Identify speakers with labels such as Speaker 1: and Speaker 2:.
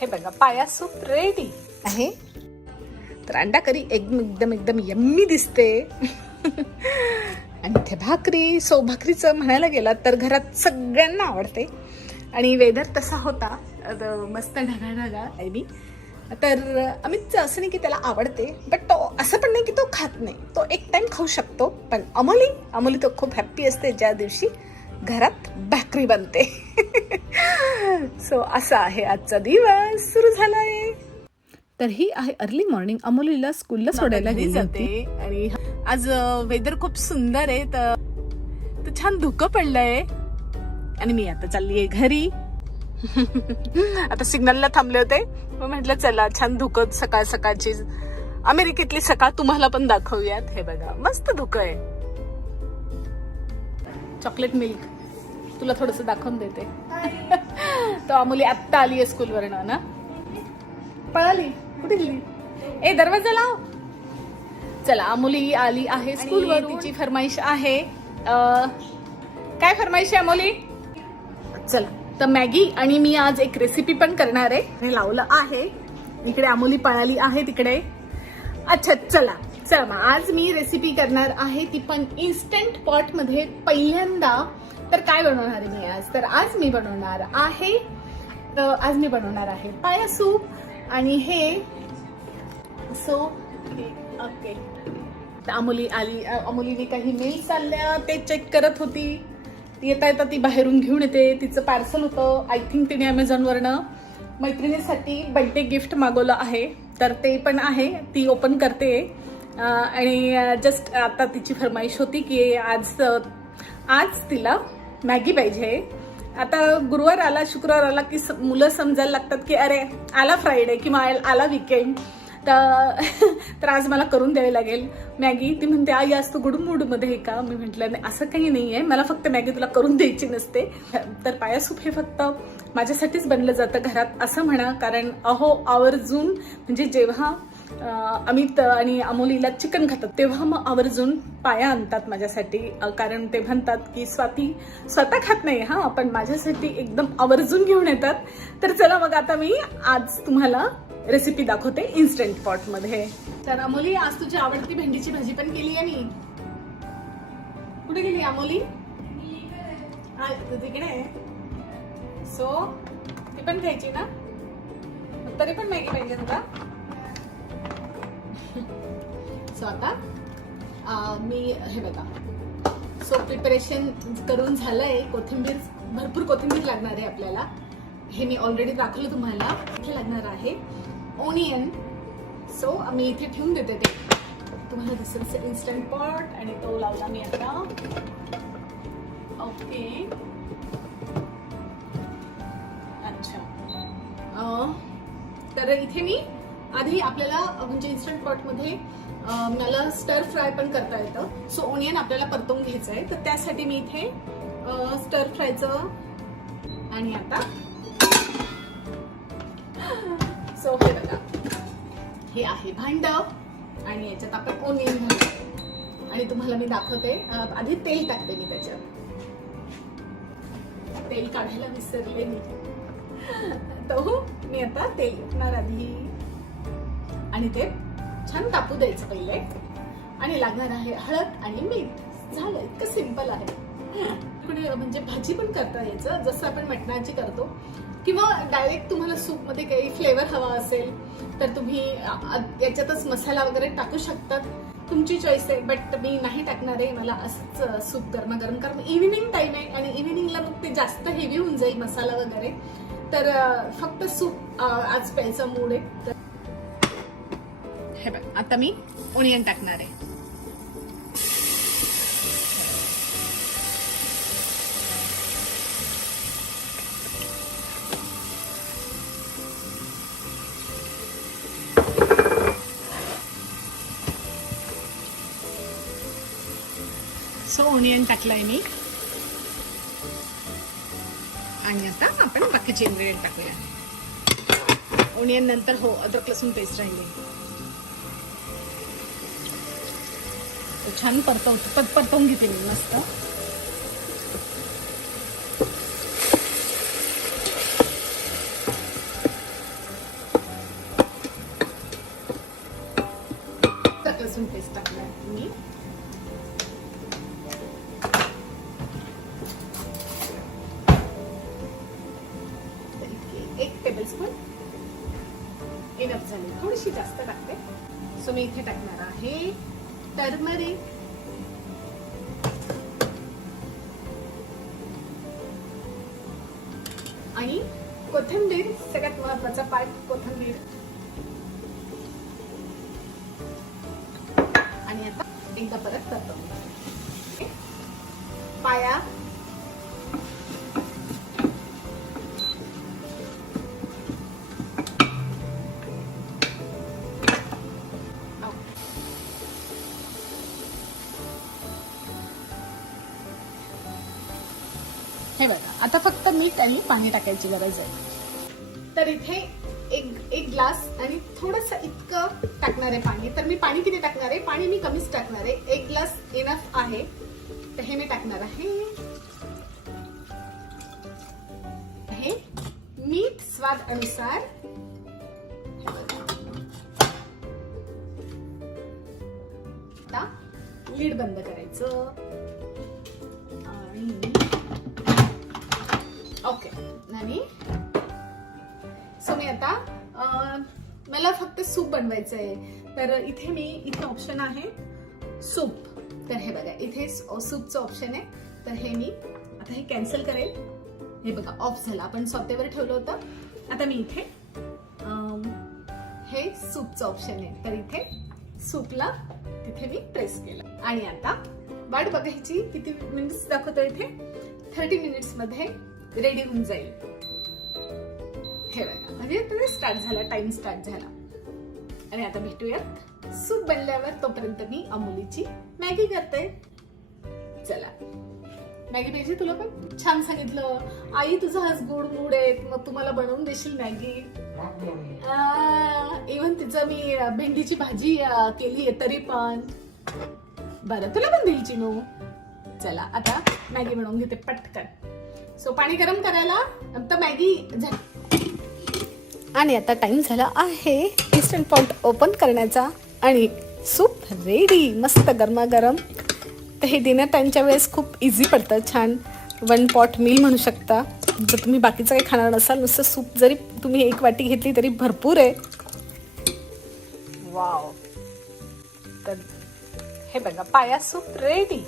Speaker 1: हे बघा पाया सूप रेडी आहे. तर अंडा करी एकदम एकदम एकदम यम्मी दिसते. आणि ते भाकरी सो भाकरीचं म्हणायला गेला तर घरात सगळ्यांना आवडते. आणि वेदर तसा होता. मस्त ढगा ढगा आय बी तर अमितच असं नाही की त्याला आवडते बट तो असं पण नाही की तो खात नाही. तो एक टाइम खाऊ शकतो पण अमोली अमोली तो खूप हॅप्पी असते ज्या दिवशी घरात भाकरी बनते. सो असा आहे आजचा दिवस. सुरू झालाय. तर ही आहे अर्ली मॉर्निंग अमोलीला स्कूलला सोडायला गेली जाते. आणि आज वेदर खूप सुंदर आहे. तर तर छान धुकं पडलंय. आणि मी आता चालली आहे घरी. आता सिग्नलला थांबले होते. मग म्हटलं चला छान धुकं सकाळ सकाळची. अमेरिकेतली सकाळ तुम्हाला पण दाखवूयात. हे बघा मस्त धुकं आहे. Chocolate milk. तुला थोडस दाखवून देते. तो अमोली आत्ता आली आहे स्कूलवरनं ना पळाली? कुठे गेली? ए दरवाजा लाव. चला अमोली आली आहे स्कूलवर तिची फरमाईश आहे. काय फरमाईश आहे अमोली? चला तर मॅगी आणि मी आज एक रेसिपी पण करणार आहे. हे लावलं आहे. इकडे अमोली पळाली आहे तिकडे. अच्छा चला चला मग आज मी रेसिपी करणार आहे ती पण इन्स्टंट पॉटमध्ये पहिल्यांदा तर काय बनवणार आहे मी आज? तर आज मी बनवणार आहे तर आज मी बनवणार आहे पाया सूप आणि हे सो ओके. अमुली आली अमुलीने काही मेल चालल्या ते चेक करत होती. ती येता येता ती बाहेरून घेऊन येते. तिचं पार्सल होतं आय थिंक तिने अमेझॉनवरनं मैत्रिणीसाठी बर्थडे गिफ्ट मागवलं आहे. तर ते पण आहे ती ओपन करते. आणि जस्ट आता तिची फरमाईश होती की आज आज तिला मॅगी पाहिजे. आता गुरुवार आला शुक्रवार आला की स- मुलं समजायला लागतात की अरे आला फ्रायडे किंवा आला विकेंड तर तर आज मला करून द्यावी लागेल मॅगी. ती म्हणते आई आज तू गुड मूडमध्ये आहे का? मी म्हटलं नाही असं काही नाही आहे मला फक्त मॅगी तुला करून द्यायची नसते. तर पायासूप हे फक्त माझ्यासाठीच बनलं जातं घरात असं म्हणा. कारण अहो आवर्जून म्हणजे जेव्हा अमित आणि अमोलीला चिकन खातात. तेव्हा मग आवर्जून पाया आणतात माझ्यासाठी. कारण ते म्हणतात की स्वाती स्वतः खात नाही हा? पण माझ्यासाठी एकदम आवर्जून घेऊन येतात. तर चला मग आता मी आज तुम्हाला रेसिपी दाखवते इन्स्टंट पॉटमध्ये. तर अमोली आज तुझी आवडती भेंडीची भाजी पण केली आहे मी कुठे गेली अमोली? तिकडे सो ती पण खायची ना? तरी पण मॅगी पाहिजे तुला. सो आता मी हे बघा. सो प्रिपरेशन करून झालं आहे कोथिंबीर भरपूर कोथिंबीर लागणार आहे आपल्याला. हे मी ऑलरेडी दाखवलं तुम्हाला. इथे लागणार आहे. ओनियन सो मी इथे ठेवून देते ते. तुम्हाला दिसेल इन्स्टंट पॉट आणि तो लावला मी आता. ओके अच्छा. तर इथे मी आधी आपल्याला म्हणजे इन्स्टंट पॉटमध्ये मला स्टर फ्राय पण करता येतं. सो ओनियन आपल्याला परतवून घ्यायचं आहे. तर त्यासाठी मी इथे स्टर फ्रायचं आणि आता सो हे बघा. हे आहे भांड आणि याच्यात आपण ओनियन घालतो आणि तुम्हाला मी दाखवते. आधी तेल टाकते मी त्याच्यात. तेल काढायला विसरले मी. तो मी आता तेल टाकणार आधी. आणि ते छान तापू द्यायचं पहिले. आणि लागणार आहे हळद आणि मीठ. झालं इतकं सिंपल आहे. म्हणजे भाजी पण करता यायचं जसं आपण मटणाची करतो. किंवा डायरेक्ट तुम्हाला सूपमध्ये काही फ्लेवर हवा असेल तर तुम्ही याच्यातच मसाला वगैरे टाकू शकतात. तुमची चॉईस आहे बट मी नाही टाकणार आहे मला असंच सूप गरम गरम कारण इव्हिनिंग टाईम आहे आणि इव्हिनिंगला मग ते जास्त हेवी होऊन जाईल मसाला वगैरे. तर फक्त सूप आज प्यायचा मूड आहे. तर हे बघ आता मी ओनियन टाकणार आहे. सो ओनियन टाकलाय मी. आणि आता आपण बाकीचे इन्ग्रेडियंट टाकूया. ओनियन नंतर हो अद्रक लसूण पेस्ट राहिले छान परतवतो. पत परतवून घेते मी मस्त. लसूण एक टेबल थोडीशी जास्त टाकते. सो मी इथे टाकणार आहे टर्मरिक. आणि कोथिंबीर सगळ्यात महत्त्वाचा पार्ट कोथिंबीर. आणि आता एकदा परत करतो. पाया हे बघा आता फक्त मीठ आणि पाणी टाकायची गरज आहे. तर इथे एक एक ग्लास आणि थोडस इतकं टाकणार आहे पाणी. तर मी पाणी किती टाकणार आहे? पाणी मी कमीच टाकणार आहे. एक ग्लास इनफ आहे. तर हे मी टाकणार आहे. हे मीठ स्वाद अनुसार लीड बंद करायचं. आता मला फक्त सूप बनवायचं आहे तर इथे मी इथे ऑप्शन आहे सूप. तर हे बघा इथे सूपचं ऑप्शन आहे. तर हे मी आता हे कॅन्सल करेल. हे बघा ऑफ झालं. आपण सॉफ्टवेअर ठेवलं होतं. आता मी इथे हे सूपचं ऑप्शन आहे. तर इथे सूपला तिथे मी प्रेस केलं. आणि आता वाट बघायची किती मिनिट्स दाखवतो इथे? थर्टी मिनिट्समध्ये रेडी होऊन जाईल. हे बघा. म्हणजे स्टार्ट झाला टाइम स्टार्ट झाला. आणि आता भेटूयात. सूप बनल्यावर तोपर्यंत मी अमुलीची मॅगी करते. चला. मॅगी पाहिजे तुला पण? छान सांगितलं. आई तुझा आज गोड मूड आहे. मग तुम्हाला बनवून देशील मॅगी. इवन तिचं मी भेंडीची भाजी केली आहे तरी पण. बरं तुला पण देईल चिनू. चला आता मॅगी बनवून घेते पटकन. सो पाणी गरम करायला आता मॅगी झाली आणि आता टाइम झाला आहे इन्स्टंट पॉट ओपन करण्याचा. आणि सूप रेडी मस्त गरमागरम. तर हे डिनर टाईमच्या वेळेस खूप इझी पडतं छान. वन पॉट मील म्हणू शकता. जर तुम्ही बाकीचं काही खाणार नसाल नुसतं सूप जरी तुम्ही एक वाटी घेतली तरी भरपूर आहे. वाव तर हे बघा पाया सूप रेडी